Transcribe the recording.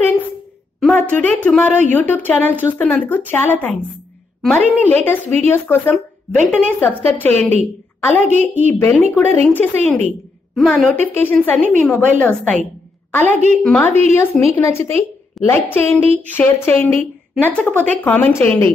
Friends, మా today tomorrow YouTube channel చూస్తున్నందుకు చాలా thanks. మరిన్ని లేటెస్ట్ వీడియోస్ కోసం వెంటనే సబ్స్క్రైబ్ చేయండి. అలాగే ఈ బెల్ ని కూడా రింగ్ చేసేయండి. మా నోటిఫికేషన్స్ అన్ని మీ మొబైల్లో వస్తాయి. అలాగే మా వీడియోస్ మీకు నచ్చితే లైక్ చేయండి, షేర్ చేయండి, నచ్చకపోతే కామెంట్ చేయండి.